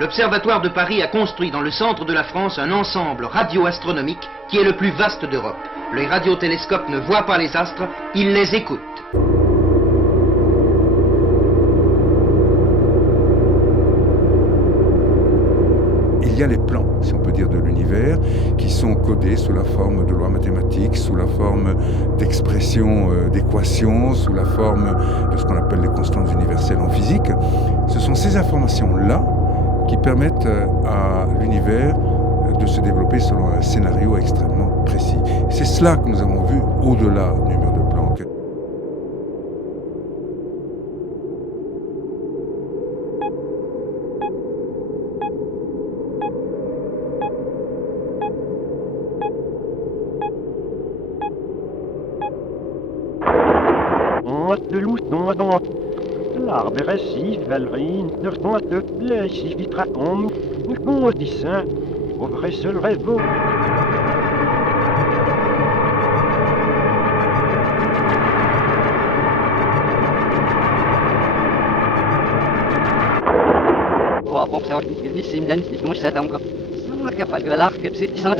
L'Observatoire de Paris a construit dans le centre de la France un ensemble radioastronomique qui est le plus vaste d'Europe. Les radiotélescopes ne voient pas les astres, ils les écoutent. Il y a les plans, si on peut dire, de l'univers qui sont codés sous la forme de lois mathématiques, sous la forme d'expressions, d'équations, sous la forme de ce qu'on appelle les constantes universelles en physique. Ce sont ces informations-là qui permettent à l'univers de se développer selon un scénario extrêmement précis. C'est cela que nous avons vu au-delà du mur de Planck. L'arbre si Valerine, ne répond te plaît, si vitra homme, ne qu'on dit ça, au vrai seul rêve. Pour ça, il s'est mis à nous ça encore. Ça capable de l'arc, c'est ça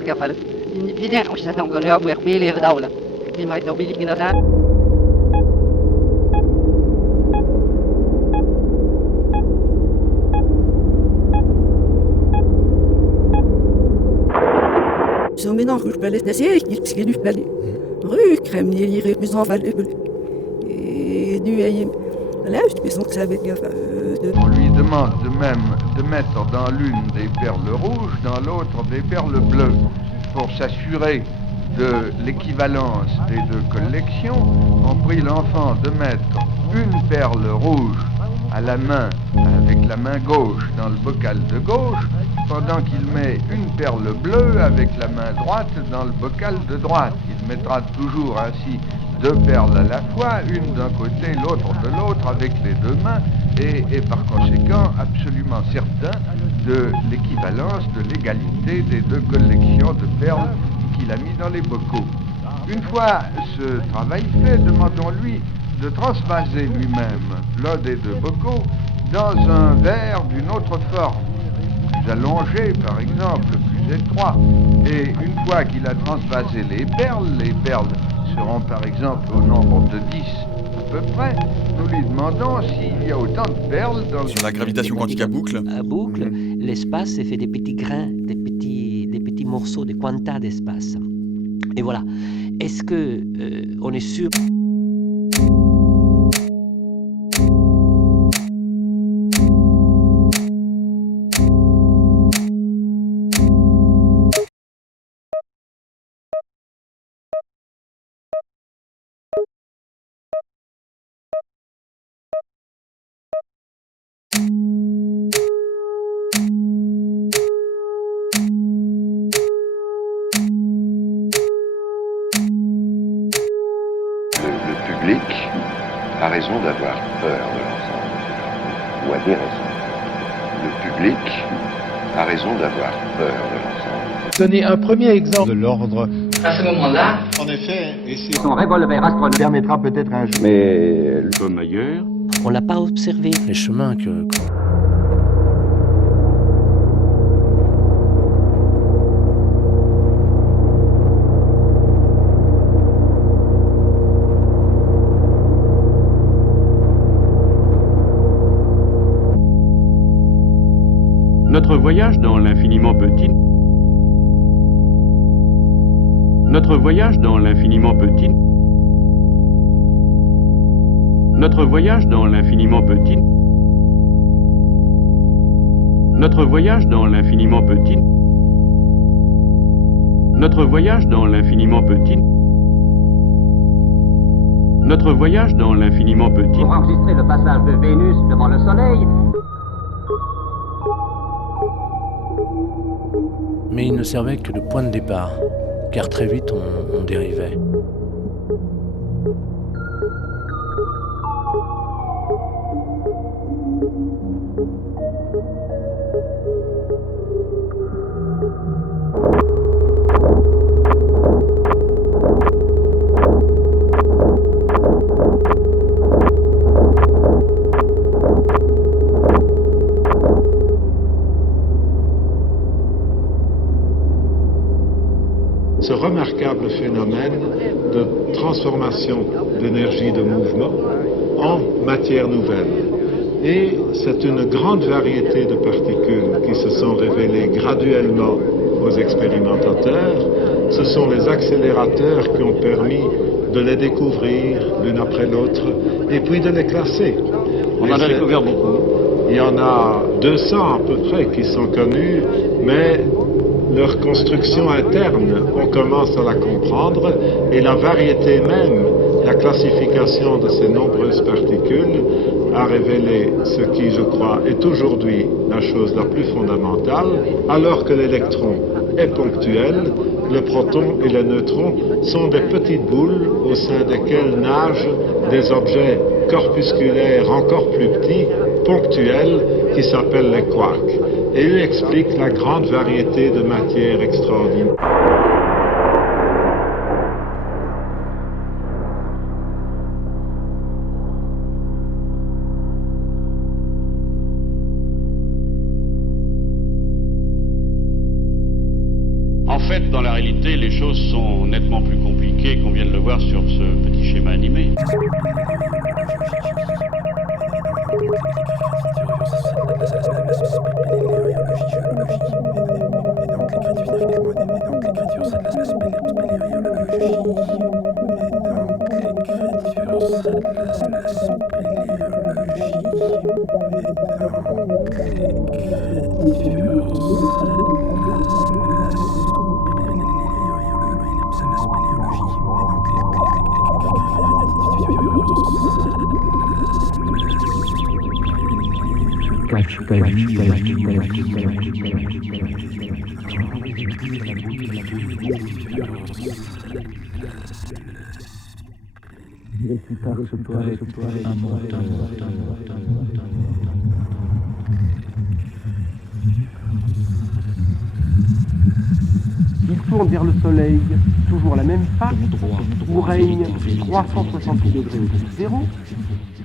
capable. Il vient on s'attend qu'on a ouvert les daula. Il m'a été obligé de Zo min nog spelen, dat zie ik niet misschien spelen. Ruikrem die hier is nog wel dubbel. Nu heb je luistert, mais sans savoir que On lui demande de même de mettre dans l'une des perles rouges, dans l'autre des perles bleues, pour s'assurer de l'équivalence des deux collections. On prie l'enfant de mettre une perle rouge à la main, avec la main gauche dans le bocal de gauche, pendant qu'il met une perle bleue avec la main droite dans le bocal de droite. Il mettra toujours ainsi deux perles à la fois, une d'un côté, l'autre de l'autre, avec les deux mains, et est par conséquent absolument certain de l'équivalence, de l'égalité des deux collections de perles qu'il a mis dans les bocaux. Une fois ce travail fait, demandons-lui de transvaser lui-même l'un des deux bocaux dans un verre d'une autre forme, plus allongé par exemple, plus étroit. Et une fois qu'il a transvasé les perles seront par exemple au nombre de 10 à peu près, nous lui demandons s'il y a autant de perles dans sur la gravitation quantique à boucle. À boucle, l'espace est fait des petits grains, des petits morceaux, des quantas d'espace. Et voilà. Est-ce que on est sûr? Le public a raison d'avoir peur de l'ensemble, ou a des raisons. Le public a raison d'avoir peur de l'ensemble. Donner un premier exemple de l'ordre. À ce moment-là, En effet, et c'est son revolver astronome permettra peut-être un jour. Mais comme ailleurs, On l'a pas observé. les chemins que... Notre voyage dans l'infiniment petit. Notre voyage dans l'infiniment petit. Notre voyage dans l'infiniment petit. Notre voyage dans l'infiniment petit. Notre voyage dans l'infiniment petit. Notre voyage dans l'infiniment petit. Pour enregistrer le passage de Vénus devant le Soleil. Mais il ne servait que de point de départ, car très vite on dérivait. ce remarquable phénomène de transformation d'énergie de mouvement en matière nouvelle. Et c'est une grande variété de particules qui se sont révélées graduellement aux expérimentateurs. Ce sont les accélérateurs qui ont permis de les découvrir l'une après l'autre et puis de les classer. On en a découvert beaucoup. Il y en a 200 à peu près qui sont connus, mais leur construction interne, on commence à la comprendre, et la variété même, la classification de ces nombreuses particules a révélé ce qui, je crois, est aujourd'hui la chose la plus fondamentale, alors que l'électron est ponctuel, le proton et le neutron sont des petites boules au sein desquelles nagent des objets corpusculaires encore plus petits, ponctuels, qui s'appellent les quarks. Et eux expliquent la grande variété de matières extraordinaires. En fait, dans la réalité, les choses sont nettement plus compliquées qu'on vient de le voir sur ce petit schéma animé. Il tourne vers le soleil, toujours la même face, où règne 360 degrés au-dessus de zéro.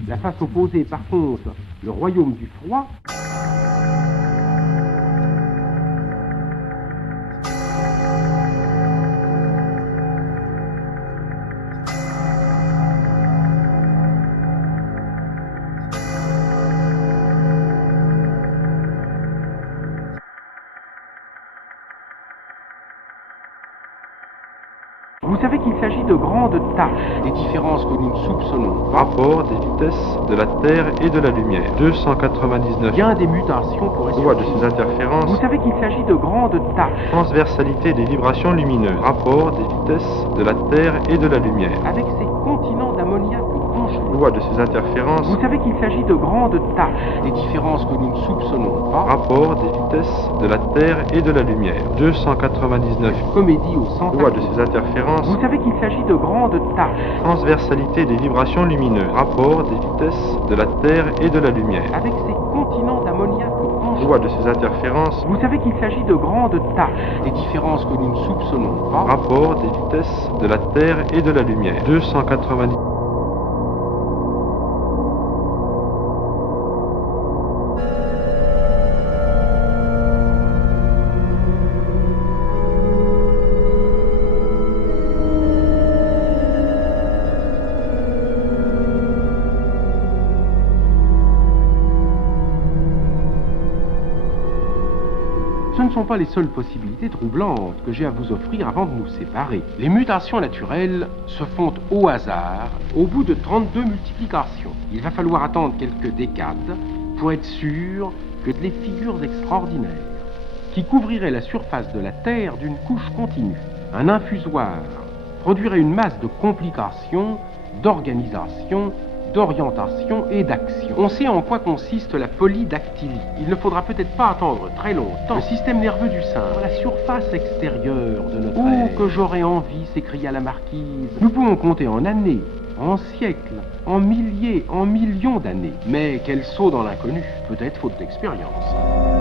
La face opposée, par contre, le royaume du froid. Vous savez qu'il s'agit de grandes tâches, des différences que nous soupçonnons. Rapport des vitesses de la Terre et de la lumière. 299. Bien des mutations pourraient se Loi de ces interférences. Vous savez qu'il s'agit de grandes tâches. Transversalité des vibrations lumineuses. Rapport des vitesses de la Terre et de la lumière. Avec ces continents d'ammoniac congelés. Loi de ces interférences. Vous savez qu'il s'agit de grandes tâches, des différences que nous ne soupçonnons pas. Rapport des vitesses de la Terre et de la lumière. 299. Comédie au centre. Loi de ces interférences. Vous savez qu'il s'agit de grandes tâches. Transversalité des vibrations lumineuses. Rapport des vitesses de la Terre et de la lumière. Avec ces continents d'ammoniac congelés. Loi de ces interférences. Vous savez qu'il s'agit de grandes tâches, des différences que nous ne soupçonnons pas. Rapport des vitesses de la Terre et de la lumière. 290. Ce ne sont pas les seules possibilités troublantes que j'ai à vous offrir avant de nous séparer. Les mutations naturelles se font au hasard, au bout de 32 multiplications. Il va falloir attendre quelques décades pour être sûr que les figures extraordinaires qui couvriraient la surface de la Terre d'une couche continue, un infusoire, produirait une masse de complications, d'organisation, d'orientation et d'action. On sait en quoi consiste la polydactylie. Il ne faudra peut-être pas attendre très longtemps. Le système nerveux du singe, la surface extérieure de notre être. Oh, que j'aurais envie, s'écria la marquise. Nous pouvons compter en années, en siècles, en milliers, en millions d'années. Mais quel saut dans l'inconnu, peut-être faute d'expérience.